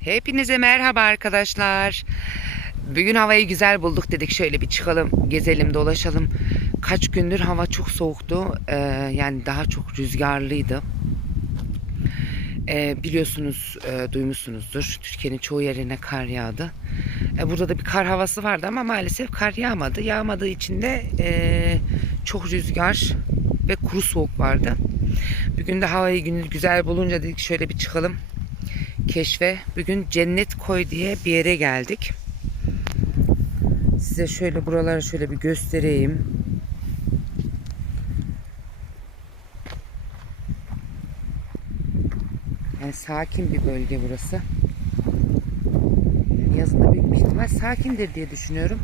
Hepinize merhaba arkadaşlar. Bugün havayı güzel bulduk dedik. Şöyle bir çıkalım, gezelim, dolaşalım. Kaç gündür hava çok soğuktu. Ee, yani daha çok rüzgarlıydı. Ee, biliyorsunuz, e, duymuşsunuzdur. Türkiye'nin çoğu yerine kar yağdı. Ee, burada da bir kar havası vardı ama maalesef kar yağmadı. Yağmadığı için de e, çok rüzgar ve kuru soğuk vardı. Bugün de havayı güzel bulunca dedik şöyle bir çıkalım keşfe. Bugün Cennet Koy diye bir yere geldik. Size şöyle buraları şöyle bir göstereyim. Yani sakin bir bölge burası. Yani yazında büyük bir ihtimal sakindir diye düşünüyorum.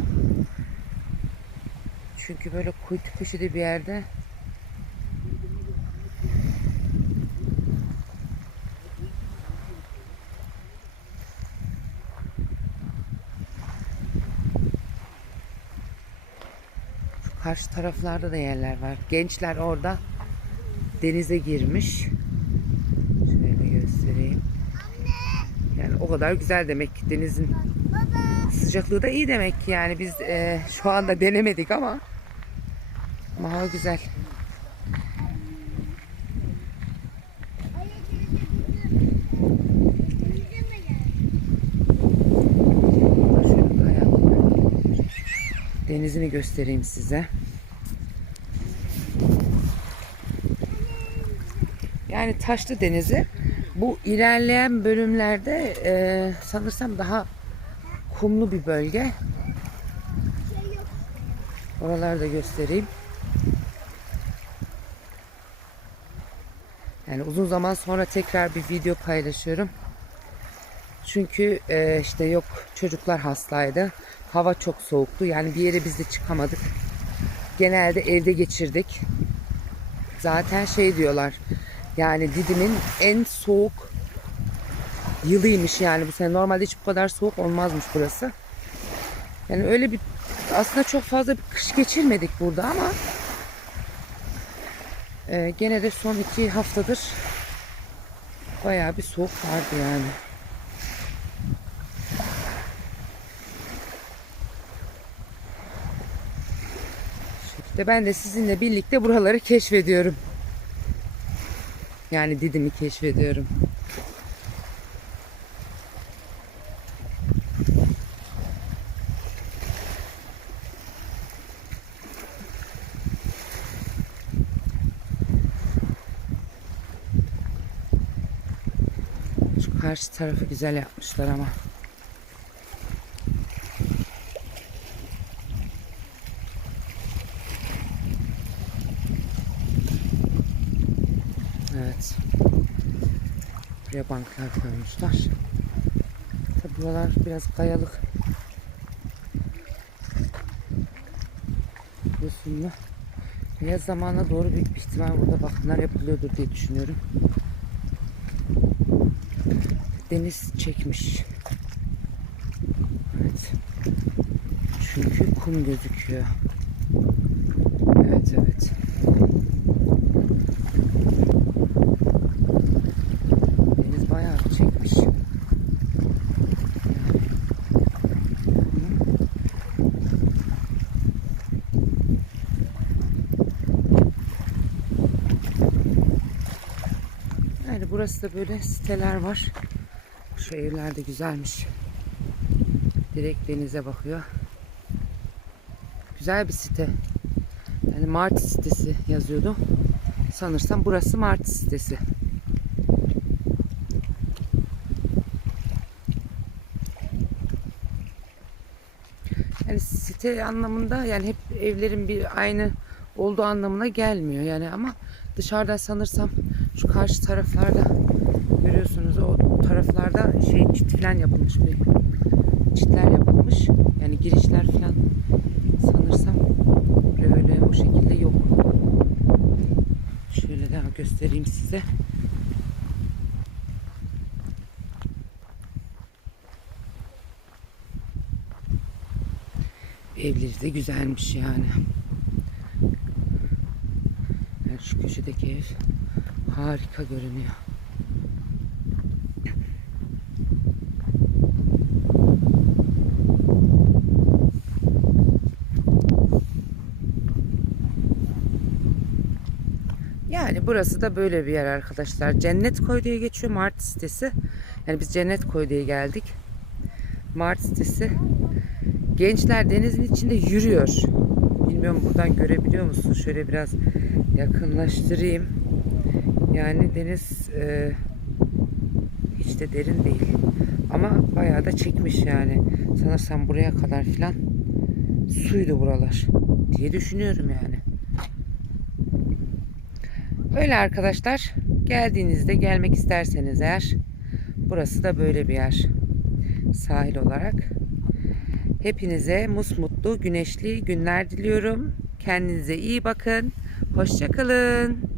Çünkü böyle kuytu köşede bir yerde karşı taraflarda da yerler var. Gençler orada denize girmiş. Şöyle göstereyim. Yani o kadar güzel demek ki denizin sıcaklığı da iyi demek ki yani biz e, şu anda denemedik ama ama güzel. Denizini göstereyim size. Yani taşlı denizi bu ilerleyen bölümlerde e, sanırsam daha kumlu bir bölge. Oraları da göstereyim. Yani uzun zaman sonra tekrar bir video paylaşıyorum. Çünkü e, işte yok çocuklar hastaydı. Hava çok soğuktu. Yani bir yere biz de çıkamadık. Genelde evde geçirdik. Zaten şey diyorlar. Yani Didim'in en soğuk yılıymış yani bu sene. Normalde hiç bu kadar soğuk olmazmış burası. Yani öyle bir aslında çok fazla bir kış geçirmedik burada ama e, gene de son iki haftadır bayağı bir soğuk vardı yani. İşte ben de sizinle birlikte buraları keşfediyorum. Yani Didim'i keşfediyorum. Şu karşı tarafı güzel yapmışlar ama. Evet. Buraya banklar koymuşlar. Tabi buralar biraz kayalık. Yosunlu. Yaz zamanına doğru büyük bir ihtimal burada bakımlar yapılıyordur diye düşünüyorum. Deniz çekmiş. Evet. Çünkü kum gözüküyor. Evet evet. Deniz bayağı bir çekmiş. Yani burası da böyle siteler var. Şu evler de güzelmiş. Direkt denize bakıyor. Güzel bir site. Yani Mart sitesi yazıyordu. Sanırsam burası Mart sitesi. Yani site anlamında yani hep evlerin bir aynı olduğu anlamına gelmiyor yani ama dışarıda sanırsam şu karşı taraflarda görüyorsunuz o taraflarda şey çit falan yapılmış bir çitler yapılmış. Yani girişler falan sanırsam öyle o şekilde yok. Şöyle daha göstereyim size. Evleri de güzelmiş yani. Yani şu köşedeki ev harika görünüyor. Yani burası da böyle bir yer arkadaşlar. Cennet Koy diye geçiyor Mart sitesi. Yani biz Cennet Koy diye geldik. Mart sitesi. Gençler denizin içinde yürüyor. Bilmiyorum buradan görebiliyor musun? Şöyle biraz yakınlaştırayım. Yani deniz e, hiç de derin değil. Ama bayağı da çekmiş yani. Sanırsam buraya kadar filan suydu buralar diye düşünüyorum yani. Öyle arkadaşlar. Geldiğinizde gelmek isterseniz eğer burası da böyle bir yer. Sahil olarak. Hepinize musmutlu, güneşli günler diliyorum. Kendinize iyi bakın. Hoşçakalın.